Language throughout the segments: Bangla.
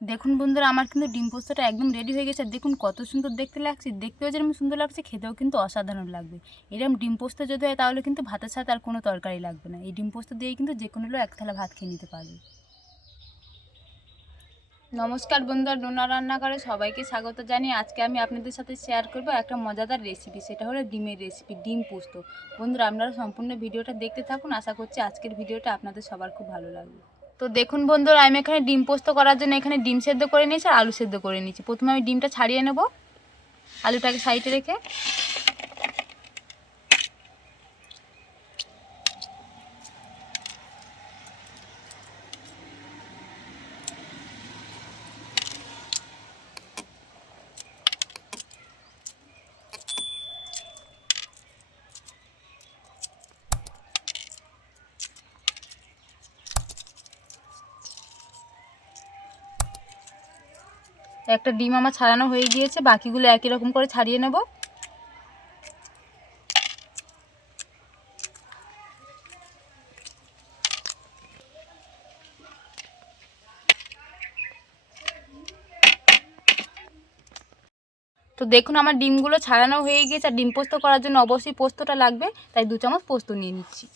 দেখুন বন্ধুরা, আমার কিন্তু ডিম পোস্তটা একদম রেডি হয়ে গেছে। দেখুন কত সুন্দর দেখতে লাগছে, দেখতেও যেরকম সুন্দর লাগছে, খেতেও কিন্তু অসাধারণ লাগবে। এরকম ডিম পোস্ত যদি হয় তাহলে কিন্তু ভাতের সাথে আর কোনো তরকারি লাগবে না। এই ডিম পোস্ত দিয়েই কিন্তু যে কোনো লোক এক থালা ভাত খেয়ে নিতে পারবে। নমস্কার বন্ধুরা, ডোনার রান্নাঘরে সবাইকে স্বাগত জানিয়ে আজকে আমি আপনাদের সাথে শেয়ার করব একটা মজাদার রেসিপি। সেটা হলো ডিমের রেসিপি, ডিম পোস্ত। বন্ধুরা, আপনারা সম্পূর্ণ ভিডিওটা দেখতে থাকুন। আশা করছি আজকের ভিডিওটা আপনাদের সবার খুব ভালো লাগবে। তো দেখুন বন্ধুরা, আমি এখানে ডিম পোস্ত করার জন্য এখানে ডিম সেদ্ধ করে নিয়েছি আর আলু সেদ্ধ করে নিয়েছি। প্রথমে আমি ডিমটা ছাড়িয়ে নেব, আলুটাকে সাইডে রেখে। একটা ডিম আমার ছাড়ানো হয়ে গিয়েছে, বাকিগুলো একই রকম করে ছাড়িয়ে নেব। তো দেখুন আমার ডিমগুলো ছাড়ানো হয়ে গিয়েছে। আর ডিম পোস্ত করার জন্য অবশ্যই পোস্তটা লাগবে, তাই 2 চামচ পোস্ত নিয়ে নিচ্ছি।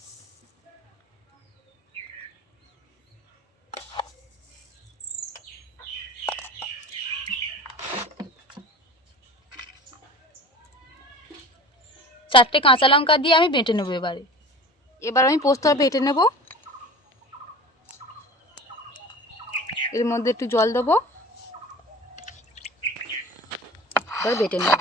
চারটে কাঁচা লঙ্কা দিয়ে আমি বেটে নেবো। এবার আমি পোস্তটা বেটে নেব। এর মধ্যে একটু জল দেবো, এবার বেটে নেব।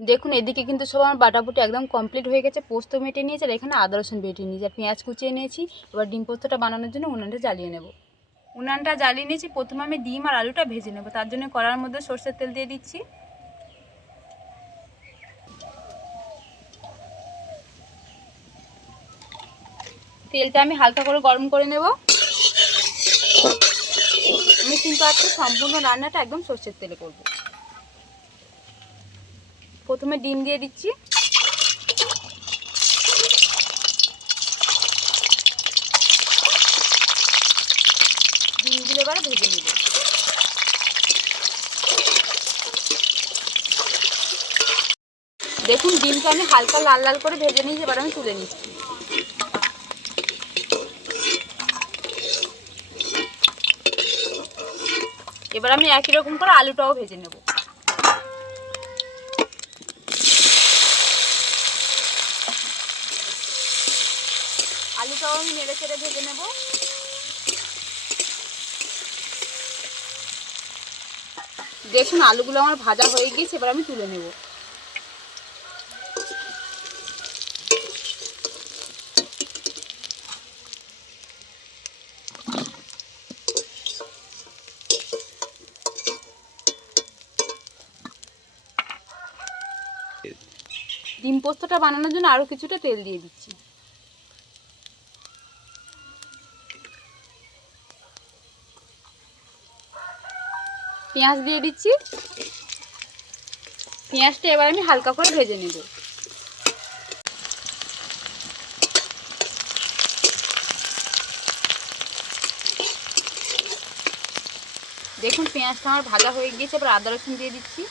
দেখুন এদিকে কিন্তু সব আমার বাটাবুটি একদম কমপ্লিট হয়ে গেছে। পোস্ত মেটে নিয়েছি আর এখানে আদা রসুন বেটে নিয়েছি আর পেঁয়াজ কুচিয়ে নিয়েছি। এবার ডিম পোস্তটা বানানোর জন্য উনানটা জ্বালিয়ে নেব। উনানটা জ্বালিয়ে নিয়েছি। প্রথমে আমি ডিম আর আলুটা ভেজে নেব। তার জন্য কড়ার মধ্যে সরষের তেল দিয়ে দিচ্ছি। তেলটা আমি হালকা করে গরম করে নেব। আমি কিন্তু আজকে সম্পূর্ণ রান্নাটা একদম সরষের তেলে করব। প্রথমে ডিম দিয়ে দিচ্ছি। ডিমগুলো এবারে ভেজে নেব। দেখুন ডিমটা আমি হালকা লাল লাল করে ভেজে নিয়েছি। এবার আমি তুলে নিচ্ছি। এবার আমি একই রকম করে আলুটাও ভেজে নেব। আলুটাও আমি নেড়ে চেড়ে ভেজে নেব। দেখুন আলুগুলো আমার ভাজা হয়ে গিয়েছে। এবার আমি তুলে নেব। ডিম পোস্তটা বানানোর জন্য আরও কিছুটা তেল দিয়ে দিচ্ছি। পেঁয়াজ দিয়ে দিচ্ছি। পেঁয়াজটা এবার আমি হালকা করে ভেজে নেব। দেখুন পেঁয়াজটা আমার ভাজা হয়ে গিয়েছে। এবার আদা রসুন দিয়ে দিচ্ছি।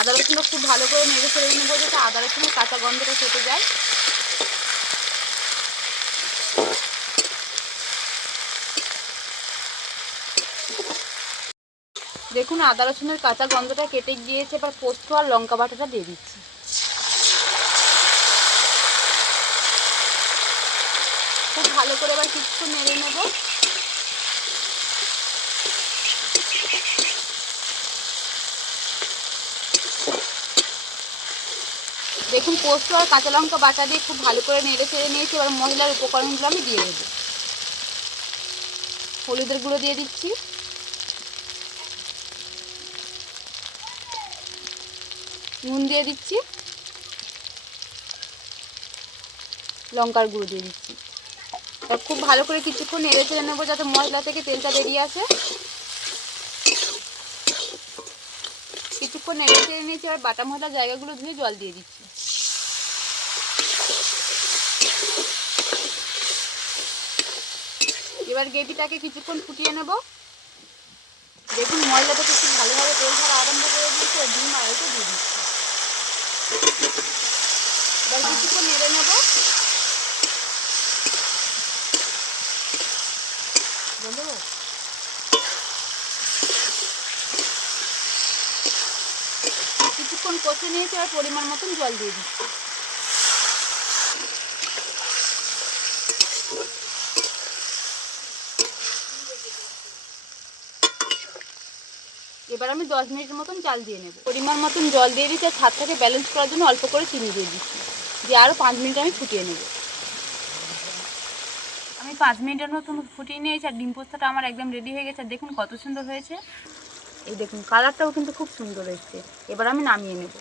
আদা রসুনটা খুব ভালো করে নেড়ে ফেলে নেবো, যাতে আদা রসুনের কাঁচা গন্ধটা কেটে যায়। দেখুন আদা রসুনের কাঁচা গন্ধটা কেটে গিয়েছে, এবার পোস্ত আর লঙ্কা বাটাটা দিয়ে দিচ্ছি। খুব ভালো করে এবার কিছুক্ষণ নেড়ে নেব। দেখুন পোস্ত আর কাঁচা লঙ্কা বাটা দিয়ে খুব ভালো করে নেড়ে চেড়ে নিয়েছি। এবার মশলার উপকরণগুলো আমি দিয়ে দেবো। হলুদের গুঁড়ো দিয়ে দিচ্ছি, নুন দিয়ে দিচ্ছি, লঙ্কার গুঁড়ো দিয়ে দিচ্ছি। এবার খুব ভালো করে কিছুক্ষণ নেড়ে চেড়ে নেবো যাতে মশলা থেকে তেলটা বেরিয়ে আসে। কিছুক্ষণ নেড়ে চেড়ে নিয়েছি। আর বাটা মশলার জায়গাগুলো ধুয়ে জল দিয়ে দিচ্ছি। এবার গ্রেভিটাকে কিছুক্ষণ ফুটিয়ে নেব। দেখুন মশলা থেকে খুব ভালোভাবে তেল ছাড়া আরম্ভ করে দিয়েছে। ডিম আর একটু দিয়ে দিচ্ছি। এবার কিছুক্ষণ নেড়ে নেব। কিছুক্ষণ কষে নিয়েছি। আর পরিমাণ মতন জল দিয়ে দিচ্ছি। এবার আমি 10 মিনিটের মতন জাল দিয়ে নেব। পরিমাণ মতন জল দিয়ে দিচ্ছি। আর স্বাদটাকে ব্যালেন্স করার জন্য অল্প করে চিনি দিয়ে দিচ্ছি। দিয়ে আরও 5 মিনিট আমি ফুটিয়ে নেব। আমি 5 মিনিটের মতন ফুটিয়ে নিয়েছি। আর ডিম পোস্তটা আমার একদম রেডি হয়ে গেছে। দেখুন কত সুন্দর হয়েছে। এই দেখুন কালারটাও কিন্তু খুব সুন্দর এসেছে। এবার আমি নামিয়ে নেব।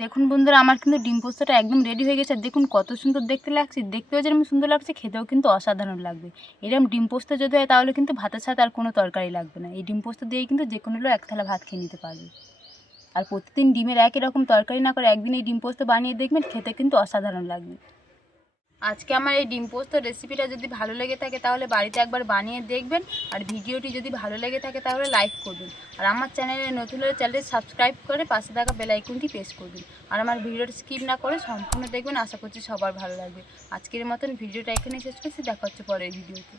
দেখুন বন্ধুরা আমার কিন্তু ডিম পোস্তটা একদম রেডি হয়ে গেছে। দেখুন কত সুন্দর দেখতে লাগছে। দেখতেও যেরকম সুন্দর লাগছে, খেতেও কিন্তু অসাধারণ লাগবে। এরকম ডিম পোস্ত যদি হয় তাহলে কিন্তু ভাতের সাথে আর কোনো তরকারি লাগবে না। এই ডিম পোস্ত দিয়েই কিন্তু যে কোনো লোক এক থালা ভাত খেয়ে নিতে পারবে। আর প্রতিদিন ডিমের একই রকম তরকারি না করে একদিন এই ডিম পোস্ত বানিয়ে দেখবেন, খেতে কিন্তু অসাধারণ লাগবে। আজকে আমার এই ডিম পোস্ত রেসিপিটা যদি ভালো লেগে থাকে তাহলে বাড়িতে একবার বানিয়ে দেখবেন। আর ভিডিওটি যদি ভালো লেগে থাকে তাহলে লাইক করবেন। আর আমার চ্যানেলে নতুন হলে চ্যানেলটি সাবস্ক্রাইব করে পাশে থাকা বেল আইকনটি প্রেস করবেন। আর আমার ভিডিওটা স্কিপ না করে সম্পূর্ণ দেখবেন। আশা করছি সবার ভালো লাগবে। আজকের মতন ভিডিওটা এখানেই শেষ করছি। দেখা হচ্ছে পরের ভিডিওতে।